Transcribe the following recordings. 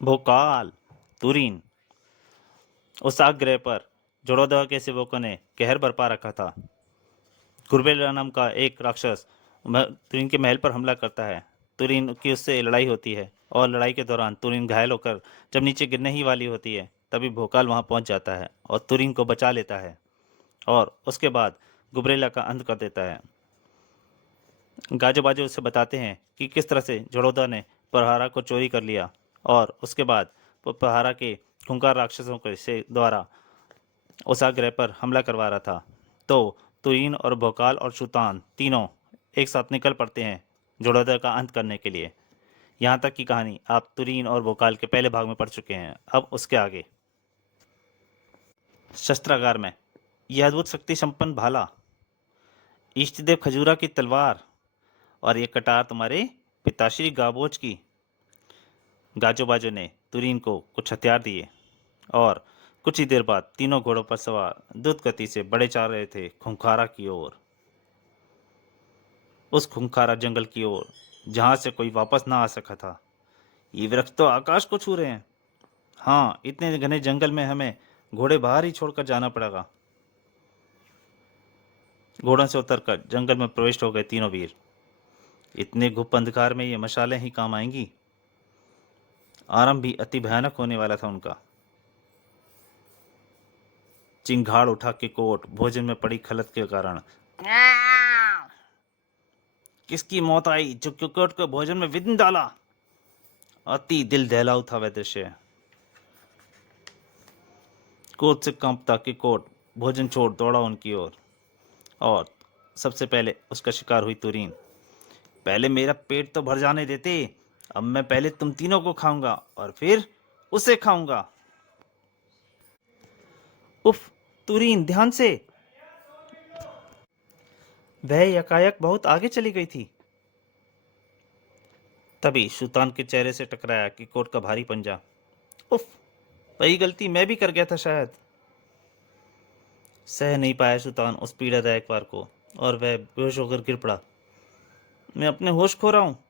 भोकाल, तुरीन। उस आग्रह पर जोड़ोदगा के सेवकों ने कहर बरपा रखा था। गुरबेला नाम का एक राक्षस तुरीन के महल पर हमला करता है। तुरीन की उससे लड़ाई होती है और लड़ाई के दौरान तुरीन घायल होकर जब नीचे गिरने ही वाली होती है तभी भोकाल वहां पहुंच जाता है और तुरीन को बचा लेता है और उसके बाद गुबरेला का अंत कर देता है। गाजो बाजो उसे बताते हैं कि किस तरह से जड़ोदा ने पहारा को चोरी कर लिया और उसके बाद वो पहारा के खूंखार राक्षसों के से द्वारा उस आग्रह पर हमला करवा रहा था। तो तुरीन और भोकाल और सुतान तीनों एक साथ निकल पड़ते हैं जोड़ोदर का अंत करने के लिए। यहाँ तक की कहानी आप तुरीन और भोकाल के पहले भाग में पढ़ चुके हैं। अब उसके आगे शस्त्रागार में यह अद्भुत शक्ति संपन्न भाला, इष्टदेव खजूरा की तलवार और ये कटार तुम्हारे पिताश्री गाबोज की। गाजो बाजो ने तुरीन को कुछ हथियार दिए और कुछ ही देर बाद तीनों घोड़ों पर सवार द्रुत गति से बढ़े जा रहे थे खूंखारा की ओर। उस खूंखारा जंगल की ओर जहां से कोई वापस ना आ सका था। ये वृक्ष तो आकाश को छू रहे हैं। हाँ, इतने घने जंगल में हमें घोड़े बाहर ही छोड़कर जाना पड़ेगा। घोड़ों से उतरकर जंगल में प्रविष्ट हो गए तीनों वीर। इतने गुप्त अंधकार में ये मशालें ही काम आएंगी। आरंभ भी अति भयानक होने वाला था उनका। चिंगाड़ उठा के कोट भोजन में पड़ी खलत के कारण किसकी मौत आई जो कोट को भोजन में विघ्न डाला। अति दिल दहलाऊ था वह दृश्य। कोट से कांपता कि कोट भोजन छोड़ दौड़ा उनकी ओर और सबसे पहले उसका शिकार हुई तुरीन। पहले मेरा पेट तो भर जाने देते, अब मैं पहले तुम तीनों को खाऊंगा और फिर उसे खाऊंगा। उफ, तुरीन ध्यान से। वह यकायक बहुत आगे चली गई थी। तभी सुल्तान के चेहरे से टकराया कि कोट का भारी पंजा। उफ, वही गलती मैं भी कर गया था शायद। सह नहीं पाया सुल्तान उस पीड़ादायक वार को और वह बेहोश होकर गिर पड़ा। मैं अपने होश खो रहा हूँ।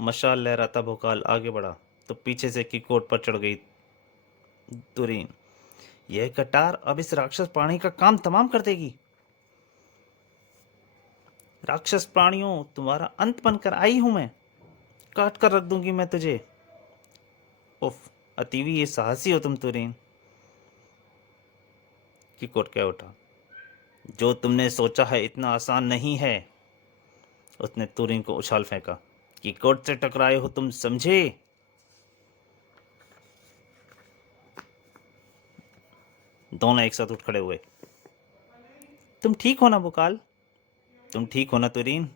मशाल लहराता भोकाल आगे बढ़ा तो पीछे से की कोट पर चढ़ गई तुरीन। यह कटार अब इस राक्षस प्राणी का काम तमाम कर देगी। राक्षस प्राणियों, तुम्हारा अंत बनकर आई हूं मैं। काट कर रख दूंगी मैं तुझे। उफ, अतीवी ये साहसी हो तुम तुरीन। की कोट कह उठा। जो तुमने सोचा है इतना आसान नहीं है। उसने तुरीन को उछाल फेंका। कि कोट से टकराए हो तुम, समझे। दोनों एक साथ उठ खड़े हुए। तुम ठीक हो ना भोकाल? तुम ठीक हो ना तुरीन?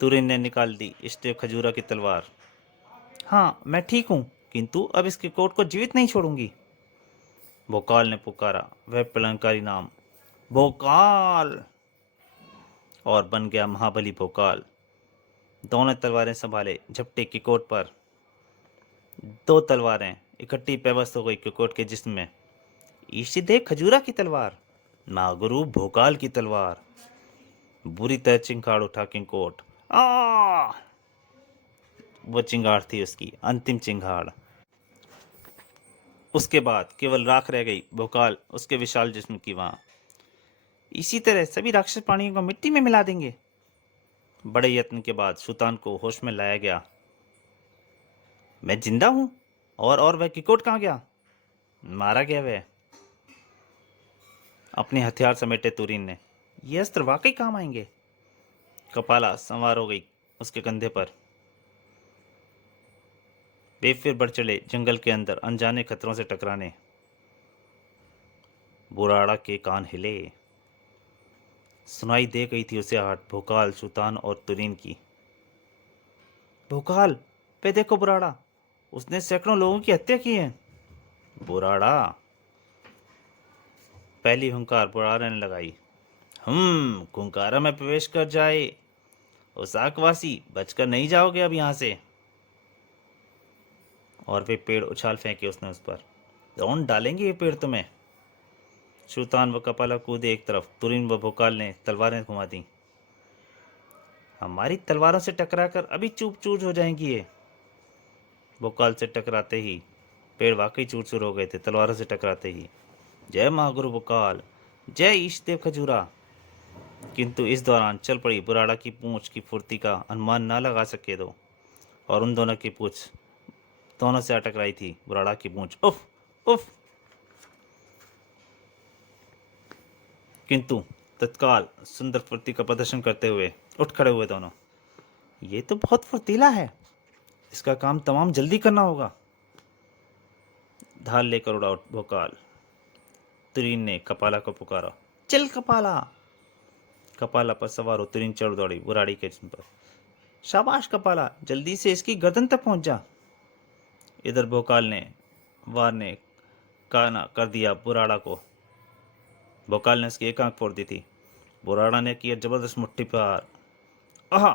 तुरीन ने निकाल दी स्टेव खजूरा की तलवार। हाँ, मैं ठीक हूं, किंतु अब इसके कोट को जीवित नहीं छोड़ूंगी। भोकाल ने पुकारा वह प्रलंकारी नाम, भोकाल, और बन गया महाबली भोकाल। दोनों तलवारें संभाले झपटे की कोट पर। दो तलवारें इकट्ठी पेवस्त हो गई किकोट के जिस्म में। ईशिदेव खजूरा की तलवार, नागुरु भोकाल की तलवार। बुरी तरह चिंगाड़ उठा किंकोट। आ! वो चिंगाड़ थी उसकी अंतिम चिंगाड़। उसके बाद केवल राख रह गई भोकाल उसके विशाल जिस्म की वहां। इसी तरह सभी राक्षस प्राणियों को मिट्टी में मिला देंगे। बड़े यत्न के बाद सुल्तान को होश में लाया गया। मैं जिंदा हूं। और वह किकोट कहाँ गया? मारा गया वह। अपने हथियार समेटे तुरीन ने। ये अस्त्र वाकई काम आएंगे। कपाला संवार हो गई उसके कंधे पर। वे फिर बढ़ चले जंगल के अंदर अनजाने खतरों से टकराने। बुराड़ा के कान हिले। सुनाई दे गई थी उसे आहट भोकाल, सुल्तान और तुरीन की। भोकाल, वे देखो बुराड़ा, उसने सैकड़ों लोगों की हत्या की है। बुराड़ा? पहली हुंकार बुराड़ा ने लगाई। खुंकारा में प्रवेश कर जाए। उस आकवासी, बचकर नहीं जाओगे अब यहां से। और वे पेड़ उछाल फेंके उसने उस पर। रौंद डालेंगे ये पेड़ तुम्हें। सुल्तान व कपाला कूदे एक तरफ, तुरीन व भोकाल ने तलवारें घुमा दी। हमारी तलवारों से टकराकर अभी चूप चूर हो जाएंगी ये। भोकाल से टकराते ही पेड़ वाकई चूर चूर हो गए थे, तलवारों से टकराते ही। जय महागुरु भोकाल, जय ईष्टदेव खजूरा। किंतु इस दौरान चल पड़ी बुराड़ा की पूंछ की फुर्ती का अनुमान ना लगा सके दो, और उन दोनों की पूंछ दोनों से अटक रही थी। बुराड़ा की पूंछ उफ उफ। किंतु तत्काल सुंदर फुर्ती का प्रदर्शन करते हुए उठ खड़े हुए दोनों। ये तो बहुत फुर्तीला है, इसका काम तमाम जल्दी करना होगा। ढाल लेकर उड़ा भोकाल। तुरीन ने कपाला को पुकारा, चल कपाला। कपाला पर सवार हो तुरीन चढ़ दौड़ी बुराड़ी के जिस्म पर। शाबाश कपाला, जल्दी से इसकी गर्दन तक पहुंच जा। इधर भोकाल ने वार ने काना कर दिया बुराड़ा को। भोकाल ने उसकी एक आंख फोड़ दी थी। बुराड़ा ने किया जबरदस्त मुट्ठी प्रहार। आहा!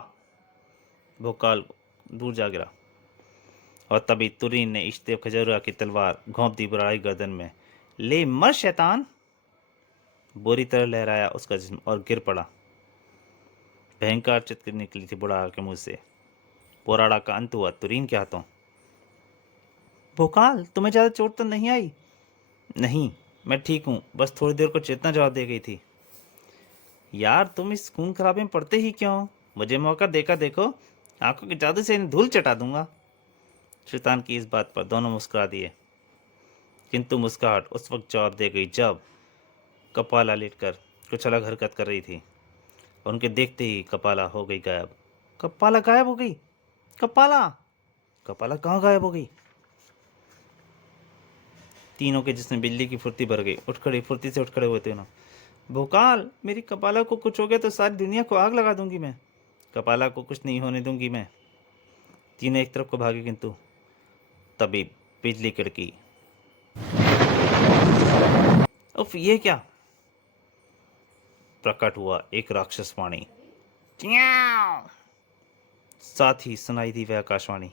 भोकाल दूर जा गिरा, और तभी तुरीन ने इष्टदेव खजूरा की तलवार घोंप दी बुराड़ी गर्दन में। ले मर शैतान! बुरी तरह लहराया उसका जिस्म और गिर पड़ा। भयंकर चित्कार निकली थी बुराड़ा के मुंह से। बुराड़ा का अंत हुआ तुरीन के हाथों। भोकाल, तुम्हें ज्यादा चोट तो नहीं आई? नहीं, मैं ठीक हूं, बस थोड़ी देर को चेतना जवाब दे गई थी। यार, तुम इस खून खराबे में पड़ते ही क्यों? मुझे मौका देकर देखो, आंखों के जादू से इन्हें धूल चटा दूंगा। शैतान की इस बात पर दोनों मुस्कुरा दिए, किंतु मुस्कुराहट उस वक्त जवाब दे गई जब कपाला लेटकर कुछ अलग हरकत कर रही थी, और उनके देखते ही कपाला हो गई गायब। कपाला गायब हो गई? कपाला कपाला कहाँ गायब हो गई? तीनों के जिसमें बिल्ली की फुर्ती भर गई। उठ खड़े, फुर्ती से उठ खड़े हुए तीनों। भोकाल, मेरी कपाला को कुछ हो गया तो सारी दुनिया को आग लगा दूंगी मैं। कपाला को कुछ नहीं होने दूंगी मैं। तीनों एक तरफ को भागे, किंतु तभी बिजली कड़की। उफ, ये क्या? प्रकट हुआ एक राक्षस वाणी। साथ ही सुनाई दी वह आकाशवाणी,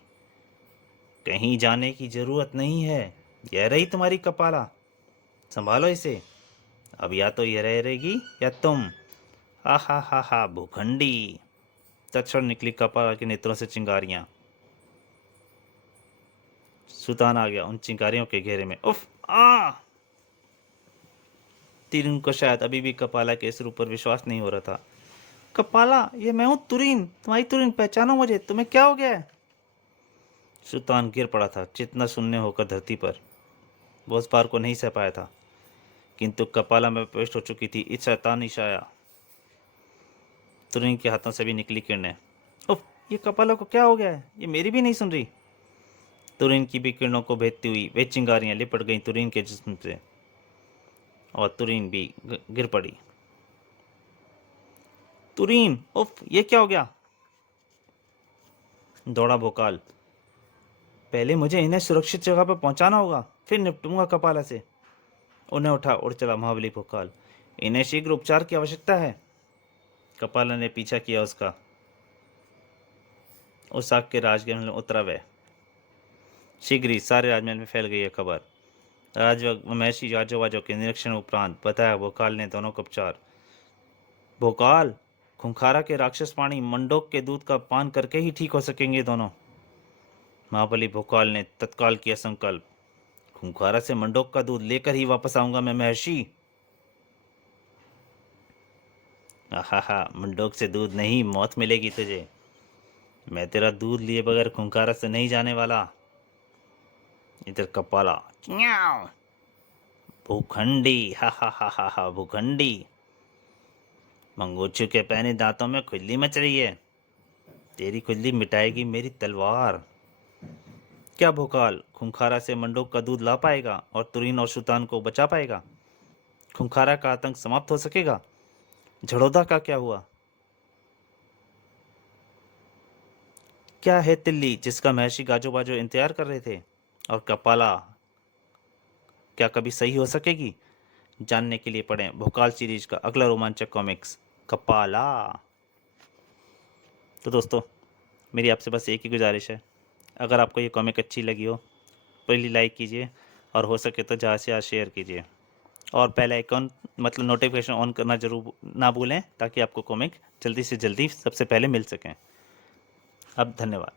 कहीं जाने की जरूरत नहीं है, यह रही तुम्हारी कपाला, संभालो इसे। अब या तो यह रहेगी या तुम। हा हा हा हा, भूखंडी। तत्क्षण निकली कपाला के नेत्रों से चिंगारियां। सुतान आ गया उन चिंगारियों के घेरे में। उफ आ! तुरीन को शायद अभी भी कपाला के इस रूप पर विश्वास नहीं हो रहा था। कपाला, ये मैं हूं तुरीन, तुम्हारी तुरीन, पहचानो मुझे, तुम्हें क्या हो गया है? सुल्तान गिर पड़ा था, चेतना शून्य होकर धरती पर। वो उस पार को नहीं सह पाया था, किंतु कपाला में प्रविष्ट हो चुकी थी इस शैतानी छाया। तुरीन के हाथों से भी निकली किरणें। उफ, ये कपाला को क्या हो गया है? ये मेरी भी नहीं सुन रही। तुरीन की भी किरणों को भेदती हुई वे चिंगारियां लिपट गईं तुरीन के जिस्म से, और तुरीन भी गिर पड़ी। तुरीन, उफ, ये क्या हो गया? दौड़ा भोकाल। पहले मुझे इन्हें सुरक्षित जगह पर पहुंचाना होगा, फिर निपटूंगा कपाला से। उन्हें उठा उड़ चला महाबली भोकाल। इन्हें शीघ्र उपचार की आवश्यकता है। कपाला ने पीछा किया उसका। उस आग के राजमहल में उतरा वह। शीघ्र ही सारे राजमहल में फैल गई यह खबर। महर्षि राजोवाजों के निरीक्षण उपरांत बताया भोकाल ने दोनों को उपचार। भोकाल, खुंखारा के राक्षस प्राणी मंडोक के दूध का पान करके ही ठीक हो सकेंगे दोनों। महाबली भोकाल ने तत्काल किया संकल्प। खुंखारा से मंडोक का दूध लेकर ही वापस आऊंगा मैं महर्षि। आहा, मंडोक से दूध नहीं, मौत मिलेगी तुझे। मैं तेरा दूध लिए बगैर खुंखारा से नहीं जाने वाला। इधर कपाला, भूखंडी, हा हा हा हा हा, भूखंडी। मंगोचू के पहने दांतों में खुजली मच रही है। तेरी खुजली मिटाएगी मेरी तलवार। क्या भोकाल खुंखारा से मंडोक का दूध ला पाएगा और तुरीन और सुल्तान को बचा पाएगा? खुंखारा का आतंक समाप्त हो सकेगा? झड़ौदा का क्या हुआ? क्या है तिल्ली जिसका महर्षि गाजो बाजो इंतजार कर रहे थे? और कपाला क्या कभी सही हो सकेगी? जानने के लिए पढ़ें भोकाल सीरीज का अगला रोमांचक कॉमिक्स, कपाला। तो दोस्तों, मेरी आपसे बस एक ही गुजारिश है, अगर आपको ये कॉमिक अच्छी लगी हो पहले लाइक कीजिए, और हो सके तो ज़्यादा से ज़्यादा शेयर कीजिए, और पहला आइकॉन मतलब नोटिफिकेशन ऑन करना जरूर ना भूलें, ताकि आपको कॉमिक जल्दी से जल्दी सबसे पहले मिल सकें। अब धन्यवाद।